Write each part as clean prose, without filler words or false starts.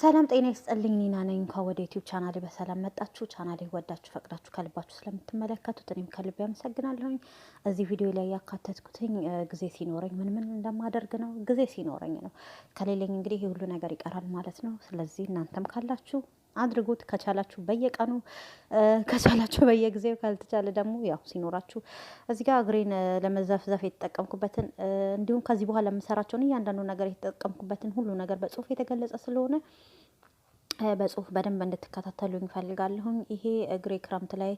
ሰላም ጤና ይስጥልኝ። ኒና ነኝ ከወደ ዩቲዩብ ቻናሌ በሰላም መጣችሁ። ቻናሌ ወዳችሁ ፈቅዳችሁ ከልባችሁ ስለምትመለከቱት እኔም ከልቤ አመሰግናለሁኝ። እዚህ ቪዲዮ ላይ ያካተትኩትኝ ጊዜ ሲኖረኝ ምን እንደማደርግ ነው። ጊዜ ሲኖረኝ ነው። ከሌለኝ እንግዲህ ሁሉ ነገር ይቀራል ማለት ነው። ስለዚህ እናንተም ካላችሁ አድርጉት። ከቻላችሁ በየቀኑ ከቻላችሁ በየጊዜው ካልተቻለ ደግሞ ያው ሲኖራችሁ እዚህ ጋር እግሬን ለመዘፍዘፍ የተጠቀምኩበትን እንዲሁም ከዚህ በኋላ የምሰራቸውን እያንዳንዱ ነገር የተጠቀምኩበትን ሁሉ ነገር በጽሁፍ የተገለጸ ስለሆነ በጽሁፍ በደንብ እንድትከታተሉኝ እፈልጋለሁኝ። ይሄ እግሬ ክረምት ላይ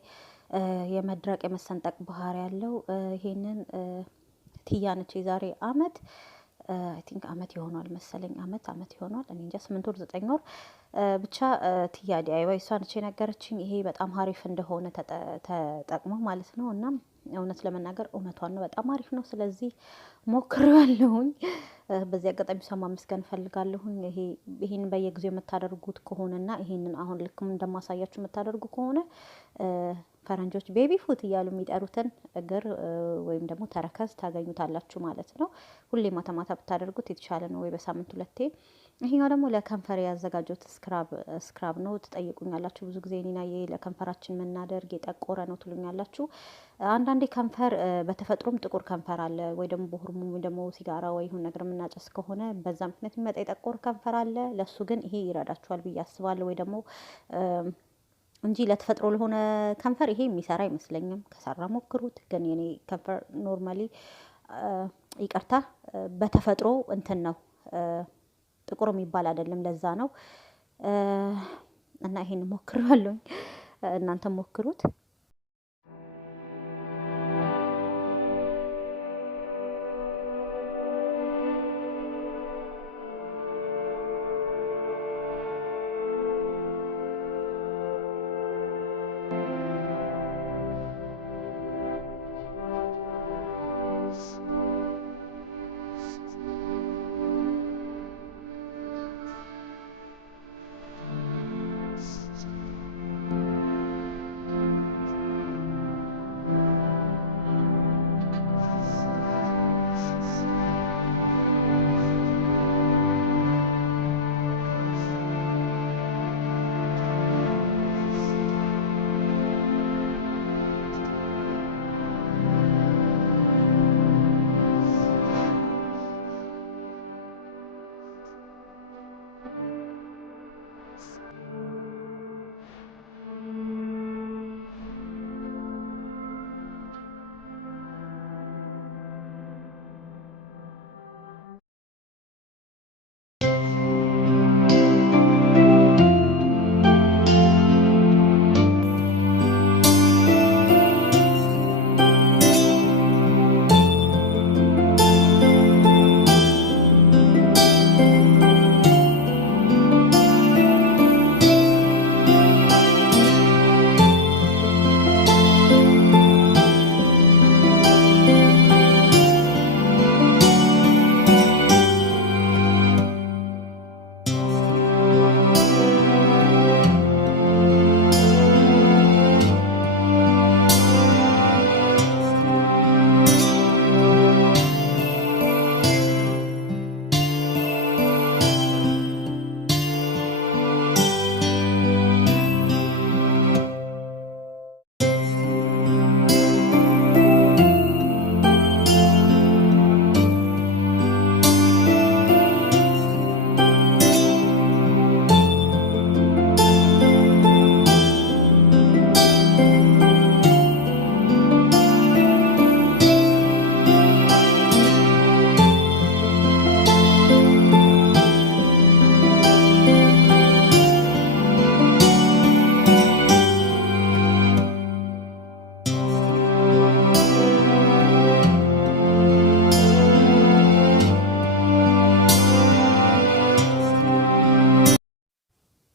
የመድረቅ የመሰንጠቅ ባህሪ ያለው ይሄንን ትያነች የዛሬ አመት አይ ቲንክ አመት ይሆናል መሰለኝ አመት ይሆናል። እኔ እንጃ 8 ወር 9 ወር ብቻ ቲያ ዲአይዋይ እሷ ነች የነገረችኝ። ይሄ በጣም አሪፍ እንደሆነ ተጠቅሞ ማለት ነው። እና እውነት ለመናገር እውነቷን ነው፣ በጣም አሪፍ ነው። ስለዚህ ሞክሬዋለሁኝ። በዚህ አጋጣሚ ሰው ማመስገን ፈልጋለሁኝ። ይሄን በየጊዜው የምታደርጉት ከሆነና ይሄንን አሁን ልክም እንደማሳያችሁ የምታደርጉ ከሆነ ፈረንጆች ቤቢ ፉት እያሉ የሚጠሩትን እግር ወይም ደግሞ ተረከዝ ታገኙታላችሁ ማለት ነው። ሁሌ ማታ ማታ ብታደርጉት የተሻለ ነው፣ ወይ በሳምንት 2 ይሄኛው ደግሞ ለከንፈር ያዘጋጀሁት ስክራብ ነው። ትጠይቁኛላችሁ ብዙ ጊዜ ኒናዬ ለከንፈራችን የምናደርግ የጠቆረ ነው ትሉኛላችሁ። አንዳንዴ ከንፈር በተፈጥሮም ጥቁር ከንፈር አለ፣ ወይ ደግሞ በሆርሞን ወይ ደግሞ ሲጋራ ወይ ይሁን ነገር የምናጨስ ከሆነ በዛ ምክንያት የሚመጣ የጠቆር ከንፈር አለ። ለሱ ግን ይሄ ይረዳችኋል ብዬ አስባለሁ። ወይ ደግሞ እንጂ ለተፈጥሮ ለሆነ ከንፈር ይሄ የሚሰራ አይመስለኝም። ከሰራ ሞክሩት። ግን የኔ ከንፈር ኖርማሊ ይቅርታ በተፈጥሮ እንትን ነው ጥቁር የሚባል አይደለም። ለዛ ነው እና ይሄን ሞክራለሁ። እናንተ ሞክሩት።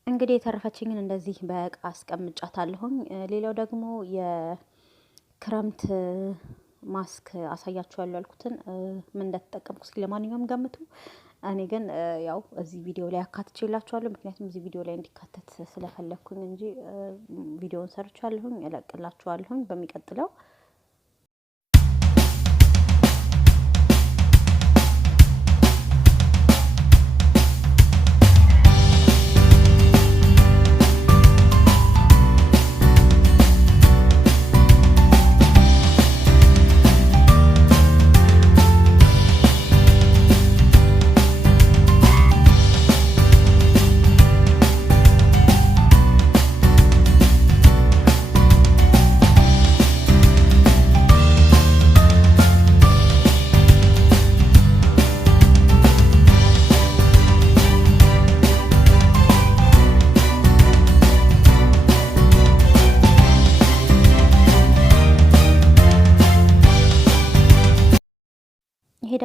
እንግዲህ የተረፈችኝን እንደዚህ በእቃ አስቀምጫታለሁኝ። ሌላው ደግሞ የክረምት ማስክ አሳያችኋለሁ ያልኩትን ምን እንደተጠቀምኩ እስኪ ለማንኛውም ገምቱ። እኔ ግን ያው እዚህ ቪዲዮ ላይ አካትቼላችኋለሁ፣ ምክንያቱም እዚህ ቪዲዮ ላይ እንዲካተት ስለፈለኩኝ እንጂ ቪዲዮውን ሰርቻለሁኝ፣ እለቅላችኋለሁኝ በሚቀጥለው።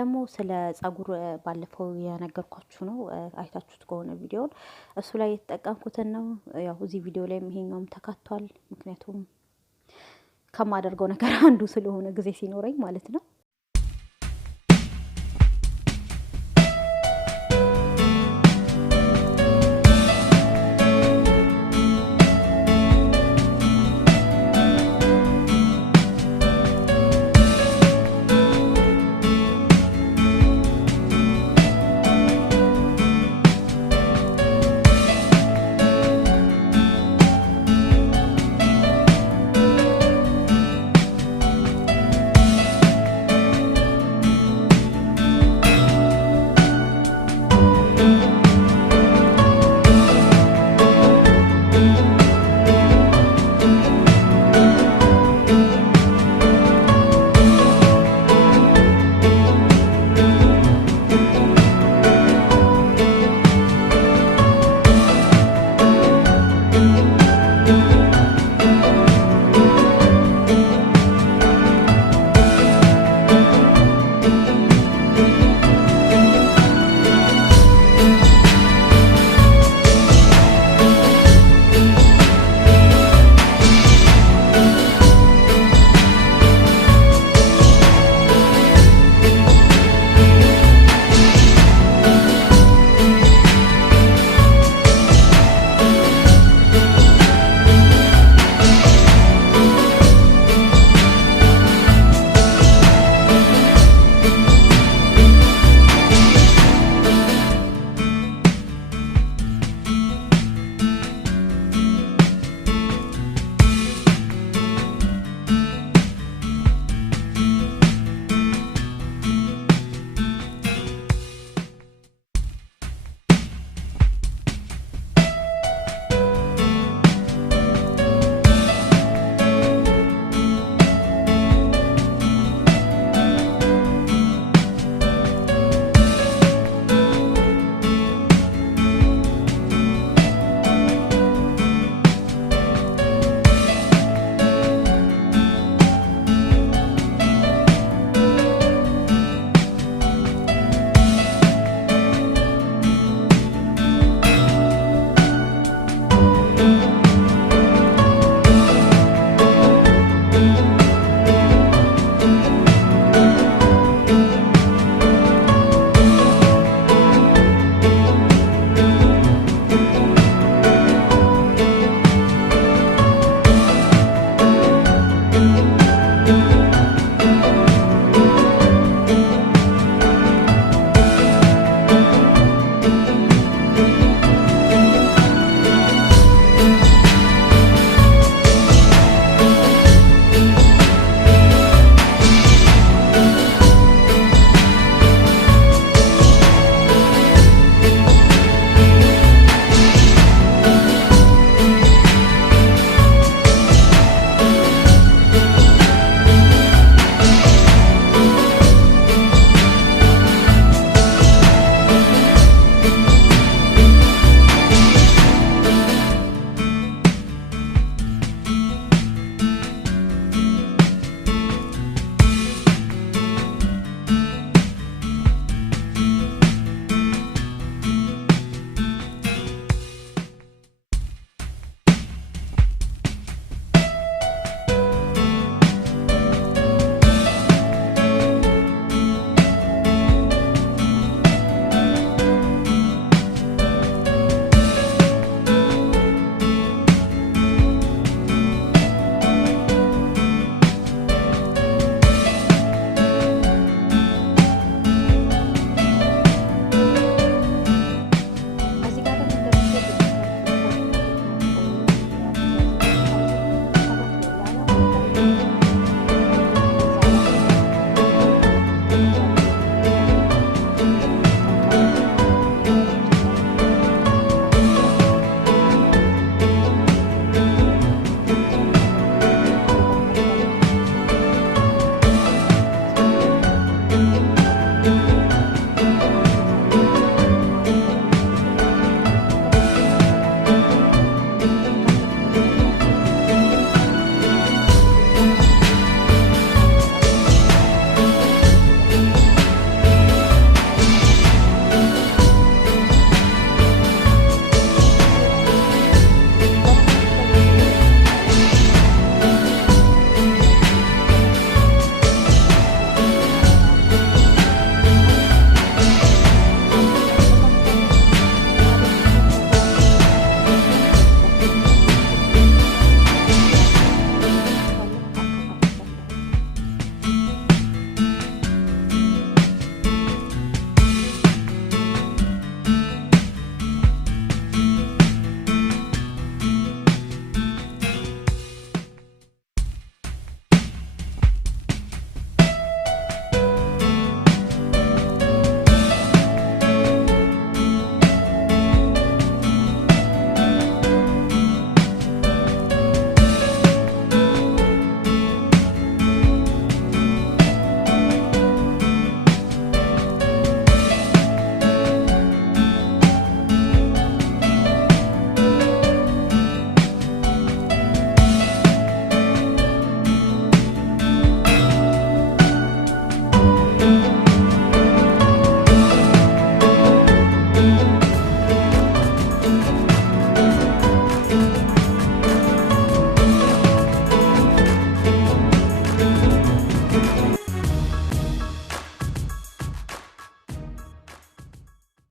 ደግሞ ስለ ጸጉር ባለፈው የነገርኳችሁ ነው፣ አይታችሁት ከሆነ ቪዲዮን እሱ ላይ የተጠቀምኩትን ነው። ያው እዚህ ቪዲዮ ላይ ይሄኛውም ተካቷል። ምክንያቱም ከማደርገው ነገር አንዱ ስለሆነ ጊዜ ሲኖረኝ ማለት ነው።